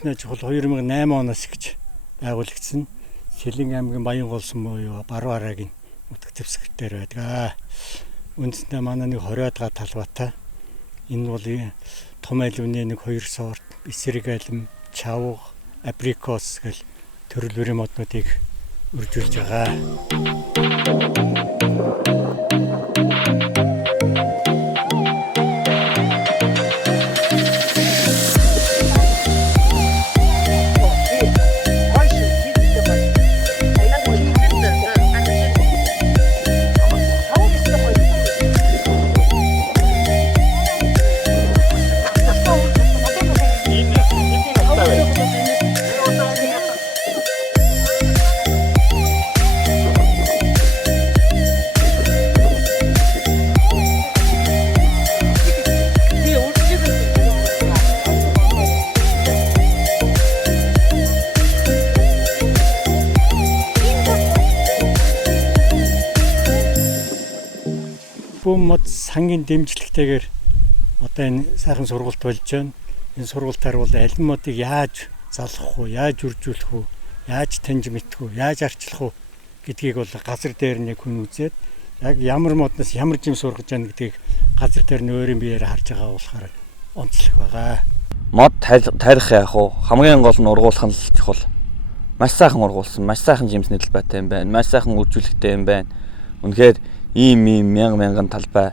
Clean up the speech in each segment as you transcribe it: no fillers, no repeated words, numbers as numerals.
үндэсний аж ахуй 2008 оноос гэж байгуулагдсан. Сэлэн аймгийн Баянголсон буюу Баруун Арагийн нутаг зэвсэг дээр байдаг. Үндэсний манай нэг 20-аад га талбайтай. Энэ бол том аливны нэг 2 сорт, эсрэг алим, чавга, абрикос гэл төрөл бүрийн моднуудыг үржүүлж байгаа. Мод сангийн дэмжлэгтэйгээр одоо энэ сайхан сургалт болж байна. Энэ сургалтаар бол аль модыг яаж залгах уу, яаж үржүүлэх үү, яаж таньж мэдэх үү, яаж арчлах уу гэдгийг бол газар дээр нэг хүн үзээд яг ямар модноос ямар жим сургаж байна гэдгийг газар дээр нь өөрийн биеэр харж байгаа болохоор онцлог байгаа. Мод тарих яах вэ? Хамгийн гол нь ургуулах нь л чухал. Маш сайхан ургуулсан, маш сайхан жимсний талбайтай юм байна. Маш сайхан үржүүлэхтэй юм байна. Үнэхээр ийм мянган талбай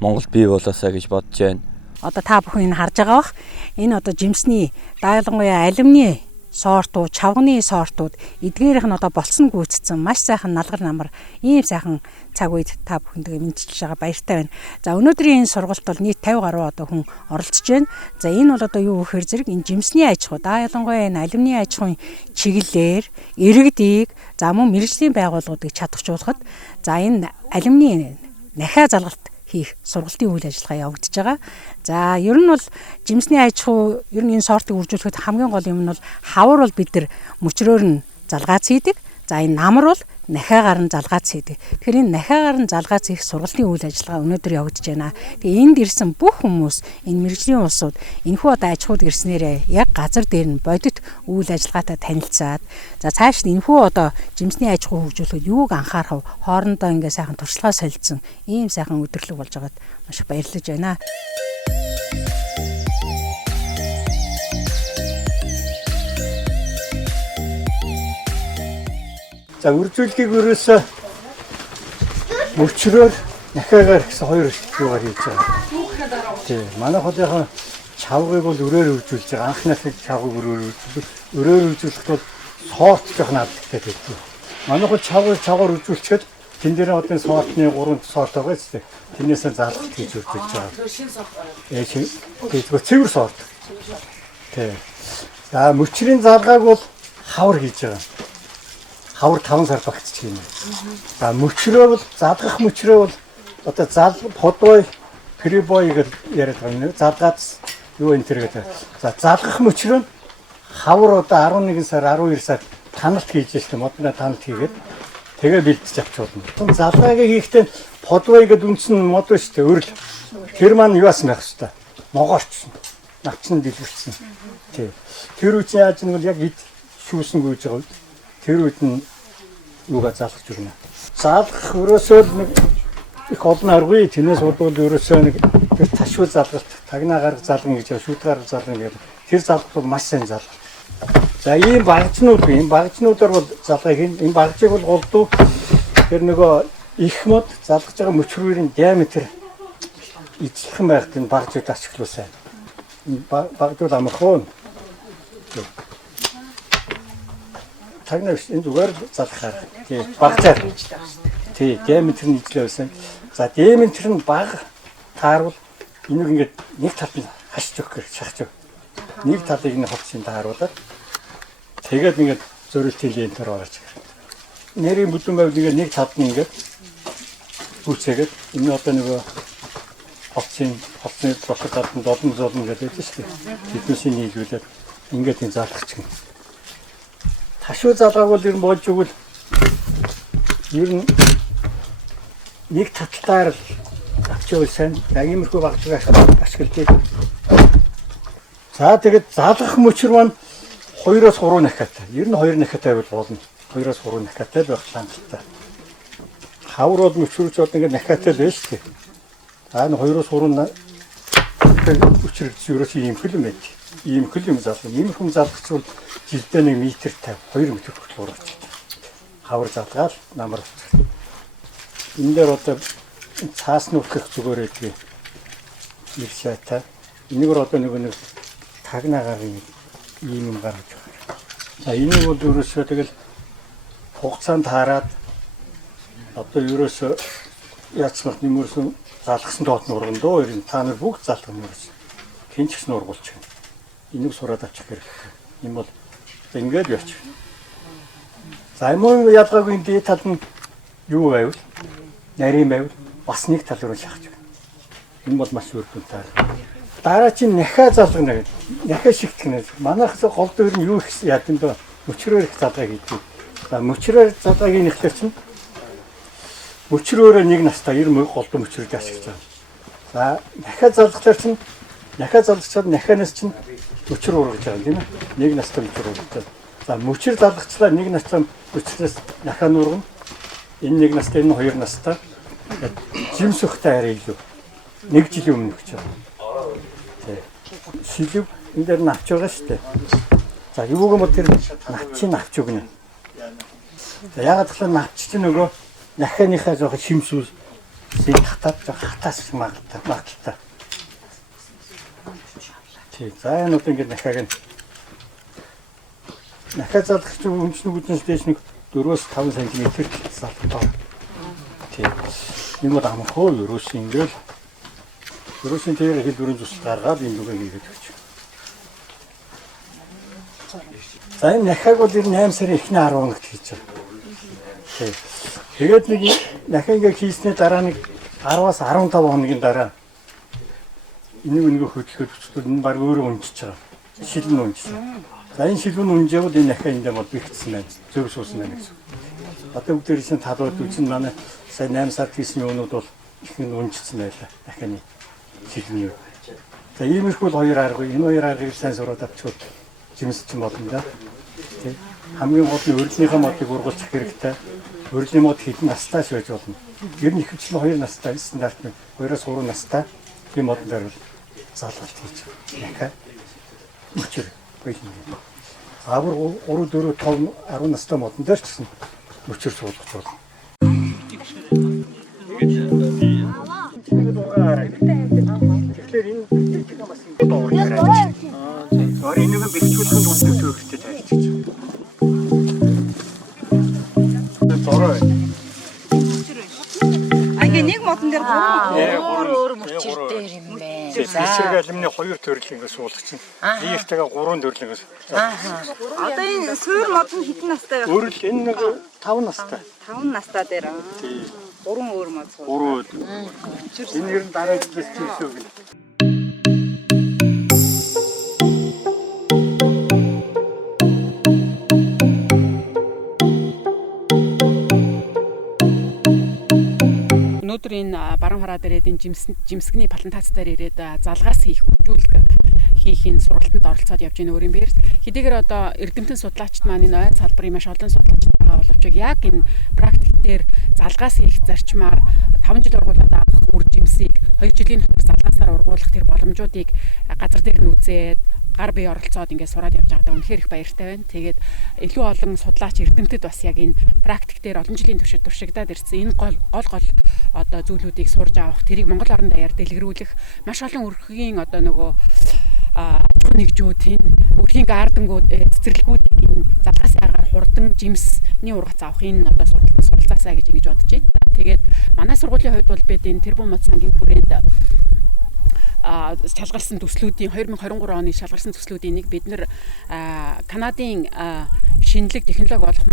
Монголд бий болоосаа гэж бодож байна. Одоо та бүхэн энэ харж байгаа бах. Энэ одоо жимсний ялангуяа алюминий сортууд, чавганы сортууд эдгээрийнх нь одоо болцсон гүйцэтгэсэн маш сайхан налгар намар ийм сайхан цаг үед та бүхэндээ мэдчилж байгаа баяртай байна. За өнөөдрийн энэ сургалт бол нийт 50 гаруй одоо хүн оролцож байна. За энэ бол одоо юу гэхээр зэрэг энэ жимсний аж ахуй, ялангуяа энэ алюминий аж ахуйн чиглэлээр иргэдийг за мөн мэргэжлийн байгууллагуудыг чадваржуулахад за энэ алюминий нахиа залгалт хийх сургалтын үйл ажиллагаа явагдаж байгаа. За ер нь бол жимсний аж ахуй ер нь энэ сортыг үржүүлэхэд хамгийн гол юм нь бол хавар бол бид нар мөчрөөр нь залгаац хийдэг. За энэ намар бол нахиагаар нь залгаац хийдэг. Тэгэхээр энэ нахиагаар нь залгаац хийх сургалтын үйл ажиллагаа өнөөдөр явагдаж байна. Тэгээ энд ирсэн бүх хүмүүс энэ мэргэжлийн улсууд энэхүү одоо аж ахуйд ирснээрээ яг газар дээр нь бодит үйл ажиллагаатай танилцаад за цааш нь энэхүү одоо жимсний аж ахуй хөгжүүлэхэд юуг анхаарах вэ? Хоорондоо ингээ сайхан туршлага солилцсон ийм сайхан өдөрлөг болж байгаад маш их баярлаж байна. За үржүүлгийг өрөөсөө мөчрөөр нахиагаар гэсэн 2 юугаар хийж байгаа. Тийм. Манай холынхаа чавгыг бол өрөөр үржүүлж байгаа. Анхнаасаа чавгыг өрөөр үржүүлэхэд бол сорт жоох наадтай байдаг. Манай хол чавгаар үржүүлчихэд тэн дээр одоо сортны 3 сорт байгаа шүү дээ. Тэрнээсээ залгалт хийж үржүүлж байгаа. Шинэ сорт байна. Тэгээд цэвэр сорт. Тийм. За мөчрийн залгааг бол хавар хийж байгаа. Хавар 5 сар багтчих юм. За мөчрөө бол залгах мөчрөө бол одоо подвой, прибой гэж яриад байгаа юм. Залгаац юу энэ төр гэдэг. За залгах мөчрөө нь хавар одоо 11 сар 12 сар таналт хийж штэ модны таналт хийгээд тэгээ бэлдэж авчулна. Тэгвэл залгаагийн хийхдээ подвой гэдэг үндсэн мод штэ өрл. Тэр маань юу асан байх штэ. Могоорчсон. Навчны дэлгэрсэн. Тий. Тэр үчи яаж нэг яг шүүсэн гүйж байгаа. Тэр үед нь юугаа залгах юм. Залгах өрөөсөө нэг их олон аргагүй тэрнээс бодвол өрөөсөө нэг тэр ташгүй залгалт, тагнаа гарах залгана гэж шүд гарах залгана гэдэг. Тэр залгалт бол маш сайн залгалт. За ийм багжнуудаар бол залгах юм. Энэ багжийг бол голдуу тэр нөгөө их мод залгаж байгаа мөчрүүрийн диаметр эзлэхэн байхад энэ багжууд ашиглуулсан. Энэ багжууд амархан. Тагнаа энэ зүгээр залгахаар. Тий, багцаар. Тий, диаметр нь ижлээ байсан. За, диаметр нь бага таарвал энийг ингээд нэг талд нь хашиж өгөх гэж шахаж өг. Нэг талыг нь холцсон тааруулаад тэгээд ингээд зөрөлтийн лентээр орооч. Нэрийн бүлэн байвал ингээд нэг талд нь ингээд гүцээгээд энэ одоо нөгөө холцны блокадад нь золон гэдэг шүү дээ. Тэднээс нийлүүлээд ингээд энэ залгах чинь. Ташуу залгааг бол ер нь болж өгвөл ер нь нэг таталтаар авчвал сайн. Иймэрхүү багцыг ашиглаж. За тэгээд залгах мөчр маань 2-оос 3 нахатай. Ер нь 2 нахатай байвал болно. 2-оос 3 нахатай байх хангалттай. Хавар бол мөчрөж бол ингээд нахатай л байж тээ. За энэ 2-оос 3 өчрөж ерөөс ийм хөл юм байт. Ийм хөл юм залгах. Ийм хүм залгахч бол жилдээ 1 метр 50 2 метр хүртэл урагч. Хавар залгаал намар. Энэ дээр одоо цаас нь үтгэх зүгээр байдгийг иршаатай. Энэгээр одоо нэг тагнаагаар ийм юм гаргаж байгаа. За энийг бол ерөөсөө тэгэл хугацаанд хараад одоо ерөөсөө яацмах нэмэрсэн залгсан доот нурган доо ер нь та нар бүгд залгах нэмэрсэн. Хинч нургуулж байна. Энийг сураад авчих хэрэгтэй. Ийм бол ингээд явж байна. За юм ялгаагүй энэ тал нь юу байвал нарийн байвал бас нэг тал руу шахаж байна. Энэ бол маш үр дүнтэй. Дараа чинь нахаа залгана гэдэг. Нахаа шигтгэнэ. Манайх гол дээр нь юу их яд юм бэ? Мөчрөөр их залгаа гэдэг. За мөчрөөр залгаагийн ихлэр чинь мөчрөөрөө нэг настай 90 голдон мөчрөж ашиглаж байгаа. За нахаа залгахлаар чинь нахаа залгачаад нахаанаас чинь мөчр ургаж байгаа тийм ээ. Нэг настай мөчр ургаж. За мөчр залгацлаа нэг настай мөчрөөс нахаа нургана. Энэ нэг настай энэ 2 настай жимсөхтэй арай илүү. 1 жилийн өмнө гэж байна. Шилэг энэ дээр навч байгаа шүү дээ. За юу гэмээр тэр навчийг авч өгнө. За ягаад гэвэл навч чинь нөгөө нахааныхаа жоох шимсүүл хатаад жоох хатаас магадaltaй. Тий, за энэ одоо ингэ нахааг нь нахаа залгах чинь өмчнүүд нь дэш нэг 4-5 см залхтаа. Тий. Энэ бол амархуу ерөөс ингээл ерөөсөө тэр хэлбэрийн зүс гаргаад энэ үгээ хийгээд өгч. За энэ нахааг бол 8 сарын эхний 10 хоногт хийж байгаа. Тий. Тэгээд нэг нахаа ингээ хийснээр дараа нэг 10-аас 15 хоногийн дараа энийг хөдөлгөөд өчтөр энэ баг өөрөө унжиж байгаа. Шилэн унжиж. За энэ шилэн унжиад энэ нахаа эндээ бол бигдсэн байна. Зөв суусан байна гэсэн. Одоо бүгдээрийн талууд үзэн манай сая 8 сард хийсэн юмнууд бол их нь унжсан байлаа. Нахааны шилэн. За иймэрхүү 2 арга. Энэ 2 аргыг сайн сураад авчихвал жимс чинь болно да. Тэ. Хамгийн гол нь өрөлнийхөө модыг ургуулчих хэрэгтэй. Өрөлний мод хэдэн настай байж болно. Ер нь ихэвчлэн 2 настай стандарт нь 2-оос 3 настай тийм модон дээр залгалт хийж байгаа. Мөчр байлгүй. Авар 3 4 5 10 настай модон дээр ч гэсэн мөчр суулгах болно. Тэгэхээр энэ бас доор яриад. Өөр энийг бэлтгүүлэх нь үнэхээр хэрэгтэй тайлж байна. Дорой. Ингээ нэг модон дээр 3 мөчр дээр юм бэ. Эсрэг алимны 2 төрөл ингэ суулгах чинь. Ийртэйгээ 3 төрөл ингэ. Одоо энэ суур модон хэдэн настай вэ? Өөрөл энэ нэг 5 настай. 5 настай дээр. 3 өөр мод суур. 3. Энэ ер нь дараа жилээс тийшээ гэнэ. Өнөөдөр энэ баруун хараа дээр эдийн жимсгний плантац дээр ирээд залгаас хийх хөгжүүлэг хийхийн сургалтанд оролцоод явж байгаа өөрийн бээр. Хэдийгээр одоо эрдэмтэн судлаачид маань энэ ойл салбарын маш олон судлаачид байгаа боловч яг энэ практик дээр залгаас хийх зарчмаар 5 жил ургуулад авах үр жимсийг 2 жилийн дотор залгаасаар ургуулах тэр боломжуудыг газар дээр нь үзээд гар бие оролцоод ингээд сураад явж байгаадаа үнэхээр их баяртай байна. Тэгээд илүү олон судлаач эрдэмтэд бас яг энэ практик дээр олон жилийн туршид туршигдаад ирсэн. Энэ гол одоо зүйлүүдийг сурж авах, тэрийг Монгол орон даяар дэлгэрүүлэх маш олон өрхийн одоо нөгөө нэгжүүд энэ өрхийн гардангууд цэцэрлэгүүдийг энэ залгаас аргаар хурдан жимсний ургац авах энэ одоо сургалтанд суралцаасаа гэж ингэж бодож байна. Тэгээд манай сургуулийн хувьд бол бид энэ Тэрбум мод сангийн хүрээнд шалгарсан төслүүдийн 2023 оны шалгарсан төслүүдийн нэг бид нэр Канадын шинэлэг технологи болох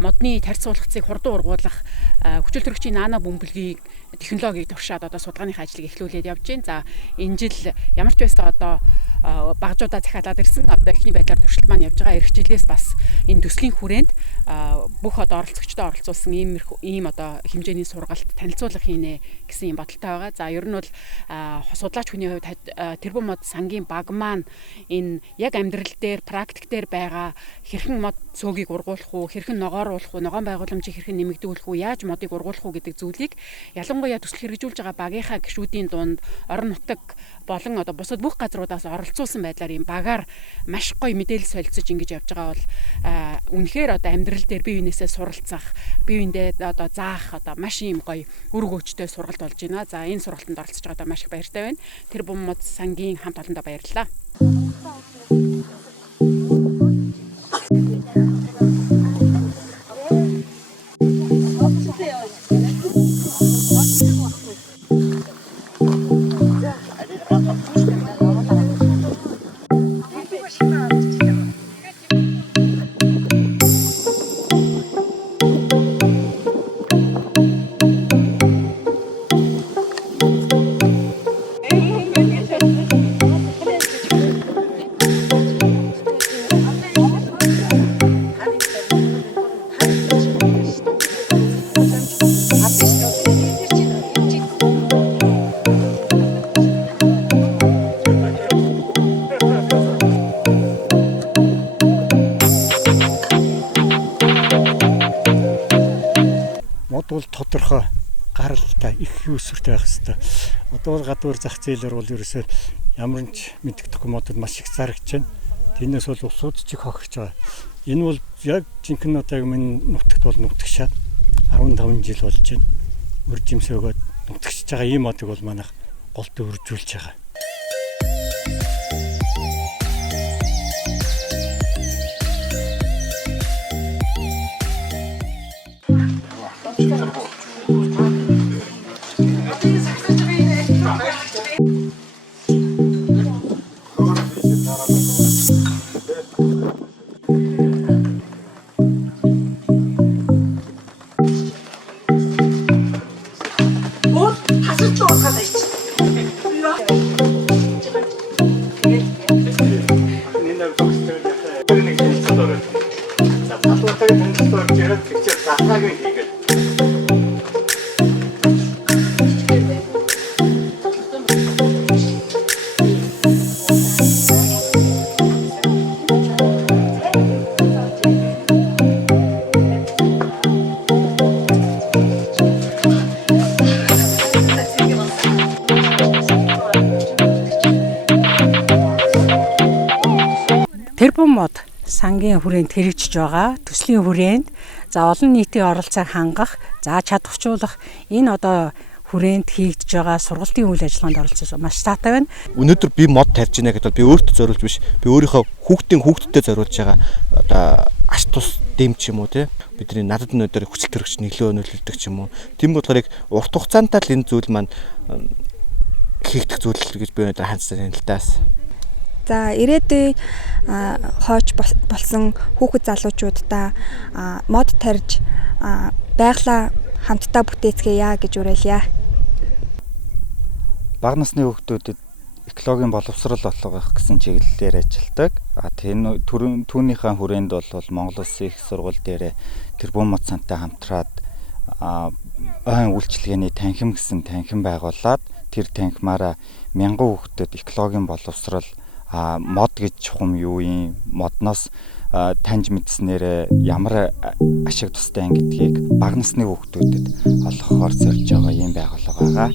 модны тарьц суулгацыг хурдан ургуулах хүчил төрөгчийн наано бөмбөлгийн технологиг туршаад одоо судалгааныхаа ажлыг эхлүүлээд явж байна. За энэ жил ямар ч байсан одоо багажуудаа захиалаад ирсэн одоо эхний байдлаар туршилт маань явж байгаа. Эх жилээс бас энэ төслийн хүрээнд бүх одоо оролцогчдоо оролцуулсан ийм одоо хэмжээний сургалт танилцуулга хийнэ гэсэн юм бодолтой байгаа. За ер нь бол судлаач хүний хувьд тэрбум мод сангийн баг маань энэ яг амьдрал дээр практик дээр байгаа хэрхэн мод цөөгийг ургуулах уу, хэрхэн ногооруулах уу, ногоон байгууламжийг хэрхэн нэмэгдүүлэх үү, яаж модыг ургуулах уу гэдэг зүйлийг ялангуяа төсөл хэрэгжүүлж байгаа багийнхаа гишүүдийн дунд орон нутаг болон одоо бусад бүх газруудаас оролцуулсан байдлаар ийм багаар маш гоё мэдээлэл солилцож ингэж явж байгаа бол үнэхээр одоо амьдрал дээр бие биенээсээ суралцах, бие биендээ одоо заах одоо маш ийм гоё үр өгөөжтэй сургалт болж байна. За энэ сургалтанд оролцож байгаадаа маш их баяртай байна. Тэрбум мод сангийн хамт олондоо баярлалаа. Мод бол тодорхой гаралтай их юусвэртэй байх хэрэгтэй. Одоо бол гадуур зах зээлэр бол ерөөсөө ямар ч мэддэхгүй модод маш их зарагдж байна. Тэрнээс бол усууд чих хохирч байгаа. Энэ бол яг жинхэнэ одоо минь нутагт бол нутагшаад 15 жил болж байна. Үр жимсээ өгөөд нутагчж байгаа ийм модыг бол манайх голд үржүүлж байгаа. Тэрбум мод сангийн хүрээнд хэрэгжиж байгаа төслийн хүрээнд за олон нийтийн оролцоог хангах, за чадварчуулах энэ одоо хүрээнд хийгдэж байгаа сургалтын үйл ажиллагаанд оролцож маш таатай байна. Өнөөдөр би мод тавьж гинэ гэдэг бол би өөртөө зориулж биш, би өөрийнхөө хүүхдтэй зориулж байгаа одоо аш тус дэм ч юм уу те бидний надад өнөөдөр хүсэл төрөгч нэглөө нөлөөлдөг ч юм уу. Тийм болохоор яг урт хугацаанд л энэ зүйл маань хийгдэх зүйл гэж би өнөөдөр хандсан юм л таас. За ирээдүйн хойч болсон хүүхэд залуучуудаа мод тарьж байгалаа хамтдаа бүтээцгээе гэж уриалъя. Бага насны хүүхдүүдэд экологийн боловсрол олгох гэсэн чиглэлээр ажилладаг. Түүнийхээ хүрээнд бол Монгол Улсын их сургууль дээр тэрбум мод сантай хамтраад ойн үйлчилгээний танхим гэсэн танхим байгуулад тэр танхимаараа 1000 хүүхдэд экологийн боловсрол мод гэж чухам юу юм, модноос таньж мэдснээр ямар ашиг тустай юм гэдгийг бага насны хүүхдүүдэд олгохоор зорж байгаа юм байгууллага байгаа.